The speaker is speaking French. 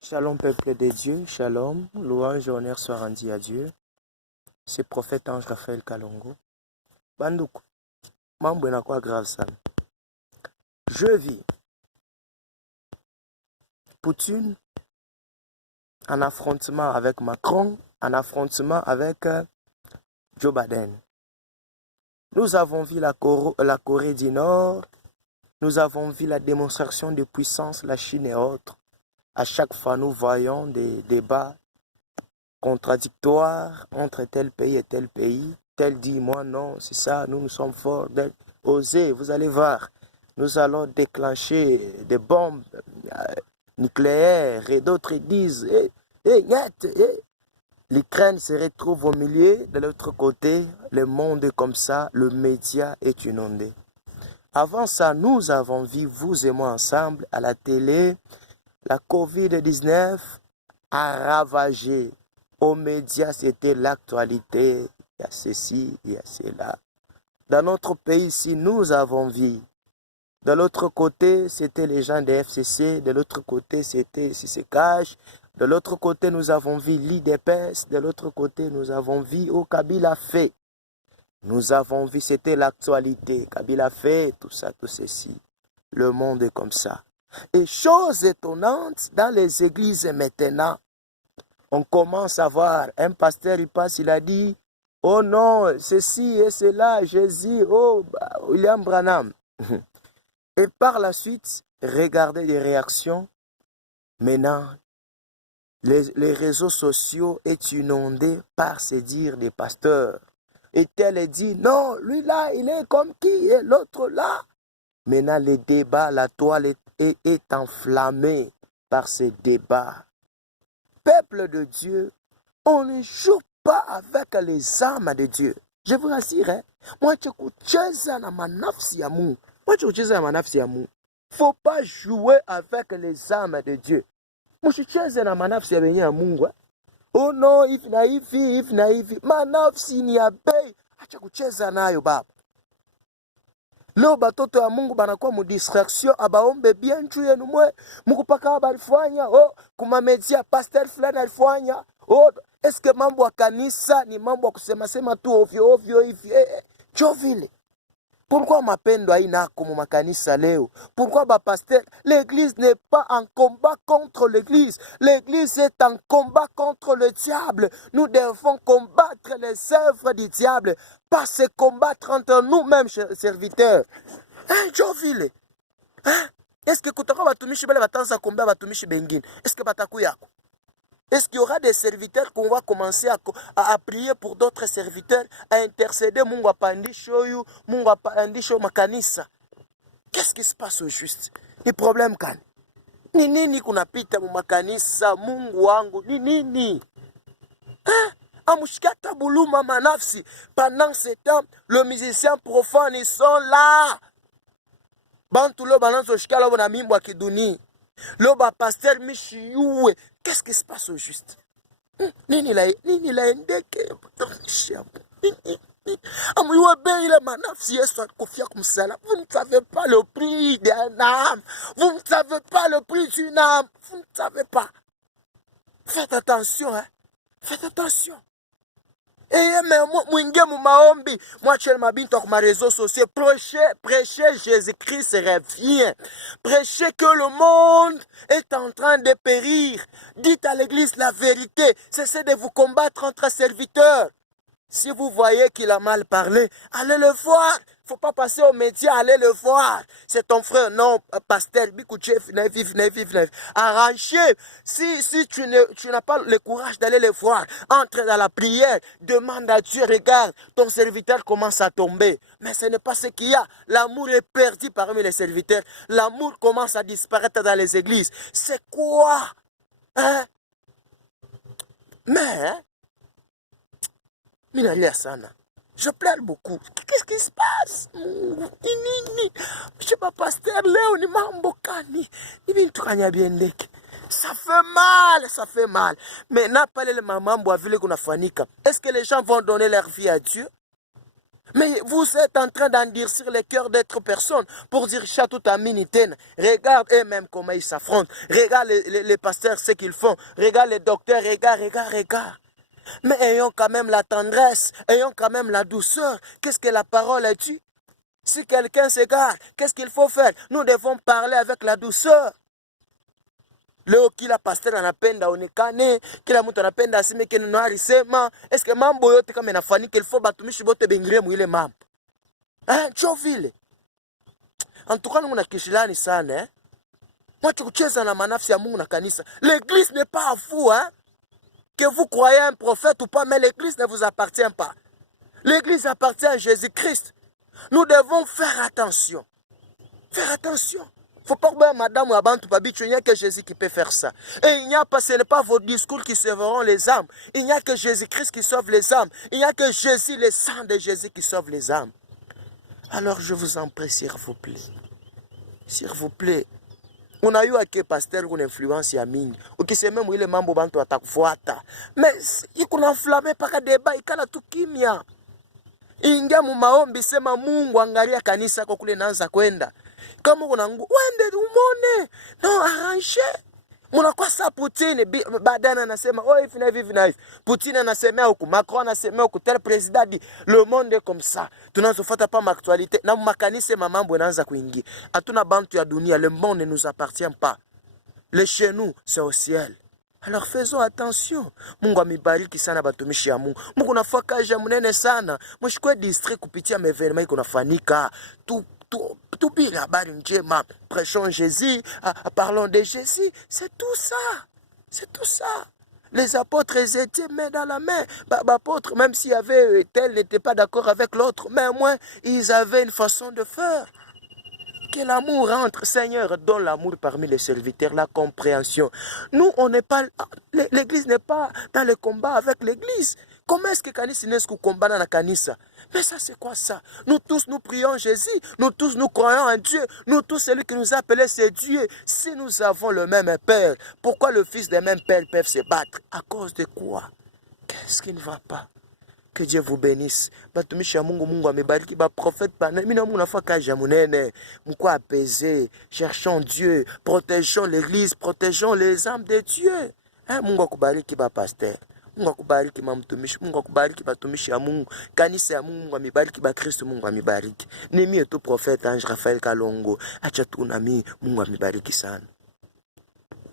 Shalom peuple de Dieu, shalom, louange et honneur soit rendu à Dieu. C'est prophète ange Raphaël Kalongo. Bandoukou, mambo na quoi grave ça. Je vis Poutine en affrontement avec Macron, en affrontement avec Joe Biden. Nous avons vu la Corée du Nord, nous avons vu la démonstration de puissance, la Chine et autres. À chaque fois, nous voyons des débats contradictoires entre tel pays et tel pays. Tel dit, moi non, c'est ça, nous sommes forts. Osez, vous allez voir, nous allons déclencher des bombes nucléaires et d'autres disent, l'Ukraine se retrouve au milieu, de l'autre côté, le monde est comme ça, le média est inondé. Avant ça, nous avons vu, vous et moi ensemble, à la télé, la COVID-19 a ravagé. Aux médias, c'était l'actualité. Il y a ceci, il y a cela. Dans notre pays ici, nous avons vu. De l'autre côté, c'était les gens des FCC. De l'autre côté, c'était CCCH. De l'autre côté, nous avons vu l'IDPS. De l'autre côté, nous avons vu au Kabila fait. Nous avons vu, c'était l'actualité. Kabila fait, tout ça, tout ceci. Le monde est comme ça. Et chose étonnante, dans les églises maintenant, on commence à voir un pasteur, il passe, il a dit, oh non, ceci et cela, Jésus, oh, William Branham. Et par la suite, regardez les réactions. Maintenant, les réseaux sociaux sont inondés par ces dires des pasteurs. Et tel est dit, non, lui là, il est comme qui, et l'autre là. Maintenant, les débats, la toile est enflammée par ces débats. Peuple de Dieu, on ne joue pas avec les armes de Dieu. Je vous rassure, hein? Moi, je kucheza na manafsi ya Mungu. Moi, je kucheza na manafsi ya Mungu. Faut pas jouer avec les armes de Dieu. Msicheze na manafsi ya wenye ya Mungu. Oh non, if na hivi. Manafsi ni ya bei. Acha kucheza nayo baba. Leo batoto ya Mungu banakuwa mu distraction abaombe bien juu yenu mwe Mungu paka balifanya kuma media pastor fulani alifanya eske mambo ya kanisa ni mambo ya kusema sema tu ovyo hivi vile. Pourquoi mapendo haina comme makanisa leo? Pourquoi pasteur? L'église n'est pas en combat contre l'église. L'église est en combat contre le diable. Nous devons combattre les œuvres du diable, pas se combattre entre nous-mêmes serviteurs. Hein, Jovile? Hein? Est-ce que kutaka batumishi bale batanza komba batumishi bengine? Est-ce que batakuyako? Est-ce qu'il y aura des serviteurs qu'on va commencer à prier pour d'autres serviteurs, à intercéder Mungu apandisho yu, Mungu apandisho makanisa? Qu'est-ce qui se passe au juste? Ni problème kani? Ni nini kunapita mu makanisa Mungu wangu? Ni nini? Hein? Amushikata buluma manafsi. Pendant ce temps, le musicien profane, ils sont là. Bantu lo bananzo shikala bona mimbo akiduni. Lo ba pasteur michiyuwe. Qu'est-ce qui se passe au juste? Nini la endeke Amuyuwe beile manafsi Yesu akufia kumsala. Vous ne savez pas le prix d'un âme. Vous ne savez pas le prix d'une âme. Vous ne savez pas. Faites attention, hein. Faites attention. Mais mwingie mu maombi, mwachele mabinto kwa réseaux sociaux, prêchez Jésus-Christ revient. Prêchez que le monde est en train de périr. Dites à l'église la vérité, cessez de vous combattre entre serviteurs. Si vous voyez qu'il a mal parlé, allez le voir. Il ne faut pas passer aux médias, allez le voir. C'est ton frère, non, pasteur, arrangez. Si tu n'as pas le courage d'aller le voir, entre dans la prière, demande à Dieu, regarde, ton serviteur commence à tomber. Mais ce n'est pas ce qu'il y a. L'amour est perdu parmi les serviteurs. L'amour commence à disparaître dans les églises. C'est quoi? Hein? Mais, minalia sana. Je pleure beaucoup. Qu'est-ce qui se passe? Je sais pas, pasteur, leo ni mambo kani. Ça fait mal. Mais n'a pas les mambo à vile qu'on a fanika. Est-ce que les gens vont donner leur vie à Dieu? Mais vous êtes en train d'endurcir les cœurs d'autres personnes pour dire chatou ta minitaine. Regarde eux-mêmes comment ils s'affrontent. Regarde les pasteurs ce qu'ils font. Regarde les docteurs, regarde. Mais ayons quand même la tendresse, ayons quand même la douceur. Qu'est-ce que la parole a dit? Si quelqu'un s'égare, qu'est-ce qu'il faut faire? Nous devons parler avec la douceur. Leo kila pasteur anapenda onekane, kila mtu anapenda aseme kile alisema. Est-ce que mambo yote kama inafanyika ilifo batumishi bote bengire mu ile mambo? Cho vile. En tout cas nous nakishilani sana Mwache kucheza na manafsi ya Mungu na kanisa. L'église n'est pas à vous Que vous croyez un prophète ou pas, mais l'église ne vous appartient pas. L'église appartient à Jésus-Christ. Nous devons faire attention. Faire attention. Faut pas oublier madame ou abantu babicho, il n'y a que Jésus qui peut faire ça. Et il n'y a pas, ce n'est pas vos discours qui sauveront les âmes. Il n'y a que Jésus-Christ qui sauve les âmes. Il n'y a que Jésus, le sang de Jésus qui sauve les âmes. Alors je vous en prie, s'il vous plaît. S'il vous plaît. Unayua ke pasteur kuna influence ya mingi. Ukisema mwile mambo bantu watakufuata. Mais ikuna inflamer paka deba ikala tu kimya. Ingia mu maombi sema Mungu angalia kanisa kwa kule naanza kwenda. Kama kuna nguvu wende umone. No arrange. Munakuwa sa Putin badana anasema hivi na hivi. Putin anasemea huku, Macron anasemea huku, tel président dit le monde est comme ça. Tunazofuata pa actualité na makanisa mambo yanaanza kuingia. Hatuna bantu ya dunia, le monde ne nous appartient pas. Le chez nous c'est au ciel. Alors faisons attention. Mungu amibariki sana batumishi ya Mungu. Mungu nafaka ja munene sana. Mshikwe district kupitia mevenema iko nafanyika. Tupile habari njema, prêchons Jésus, parlons de Jésus, c'est tout ça. C'est tout ça. Les apôtres étaient main dans la main. L'apôtre, même s'il y avait tel n'était pas d'accord avec l'autre, mais au moins ils avaient une façon de faire. Que l'amour entre, Seigneur, donne l'amour parmi les serviteurs, la compréhension. Nous, on n'est pas, l'église n'est pas dans le combat avec l'église. Comment est-ce que Kanisa n'est-ce combat dans la Kanisa? Mais ça, c'est quoi ça? Nous tous, nous prions Jésus. Nous tous, nous croyons en Dieu. Nous tous, celui qui nous a appelés, c'est Dieu. Si nous avons le même Père, pourquoi le Fils des mêmes Pères peuvent se battre? À cause de quoi? Qu'est-ce qui ne va pas? Que Dieu vous bénisse. Batumishi ya Mungu, Mungu amebariki ba prophète bana. Mina Mungu nafaka jamunene. Mko apaisé. Cherchons Dieu. Protégeons l'église. Protégeons les âmes de Dieu. Mungu akubariki ba pasteur. Mungu akubariki mtumishi. Mungu akubariki batumishi ya Mungu. Kanisa ya Mungu amebariki ba Kristo. Mungu amebariki. Nimi tu prophète Ange Raphaël Kalongo. Acha tu nami. Mungu amebariki sana.